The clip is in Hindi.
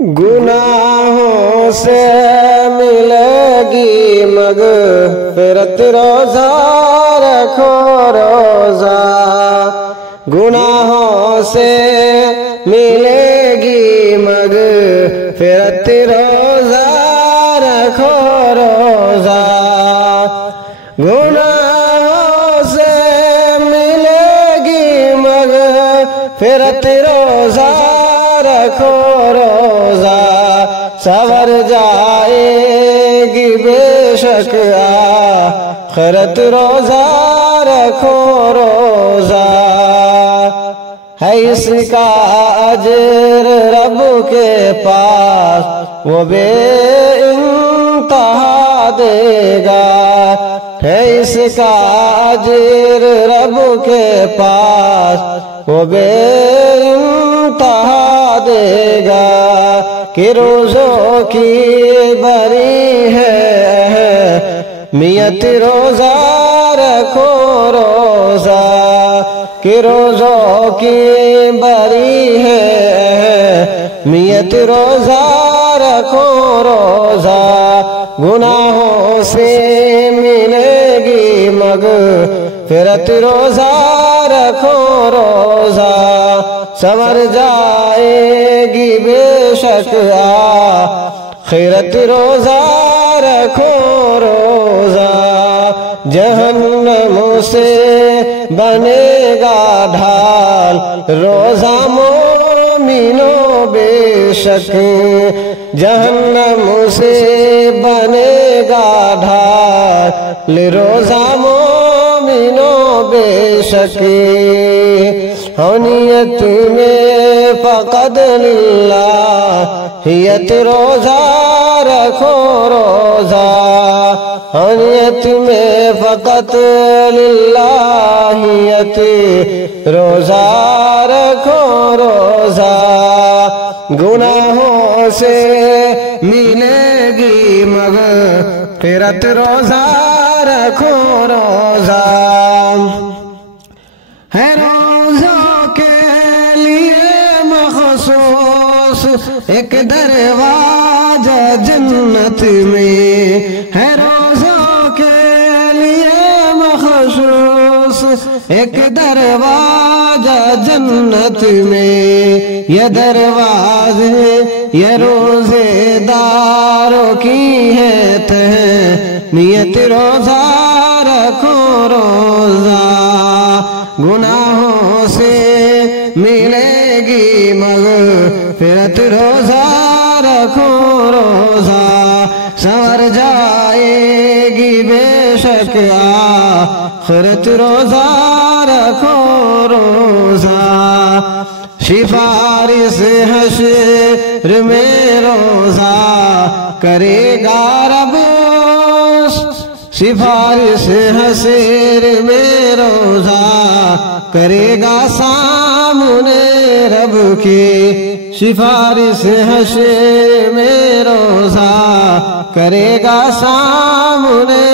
गुनाहों से मिलेगी मग़फ़िरत, रोज़ा रखो रोज़ा। गुनाहों से मिलेगी मग़फ़िरत, रोज़ा रखो रोज़ा। गुनाहों से मिलेगी मग़फ़िरत, रोज़ा रखो रोज़ा। सवर जाएगी बेशक आखिरत, रोज़ा रखो रोज़ा। है इसका अजर रब के पास, वो बेइंतहा देगा। है इसका अजर रब के पास, वो बेइंतहा देगा। कि रोज़ों की बरी है मियत, रोज़ा रखो रोज़ा। कि रोज़ों की बरी है मियत, रोज़ा रखो रोज़ा। गुनाहों से मिलेगी मग़फ़िरत, रोज़ा रखो रोज़ा। संवर जाएगी बेशक आखिरत, रोज़ा रखो रोज़ा। जहन्नम से बनेगा ढाल, रोज़ा मोमिनो बेशक। जहन्नम से बनेगा ढाल, रोज़ा मोमिनो बेशक। नियत में फ़क़त लिल्लाहियत, रोज़ा रखो रोज़ा। नियत में फ़क़त लिल्लाहियत, रोज़ा रखो रोज़ा। गुनाहों से मिलेगी मग़फ़िरत, रोज़ा रखो रोज़ा। है रोज़ों के लिए मख़सूस एक दरवाज़ा जन्नत में। है रोज़ों के लिए मख़सूस एक दरवाज़ा जन्नत में। ये दरवाज़े ये रोज़ेदारों की है नियत, रोज़ा रखो रोज़ा। गुनाहों से मिलेगी मग़फ़िरत, रोज़ा रखो रोज़ा। संवर जाएगी बेशक आखिरत, रोज़ा रखो रोज़ा। सिफारिश हश्र में रोज़ा करेगा रब, सिफारिश हश्र में रोज़ा करेगा सामने रब के। सिफारिश हश्र में रोज़ा करेगा सामने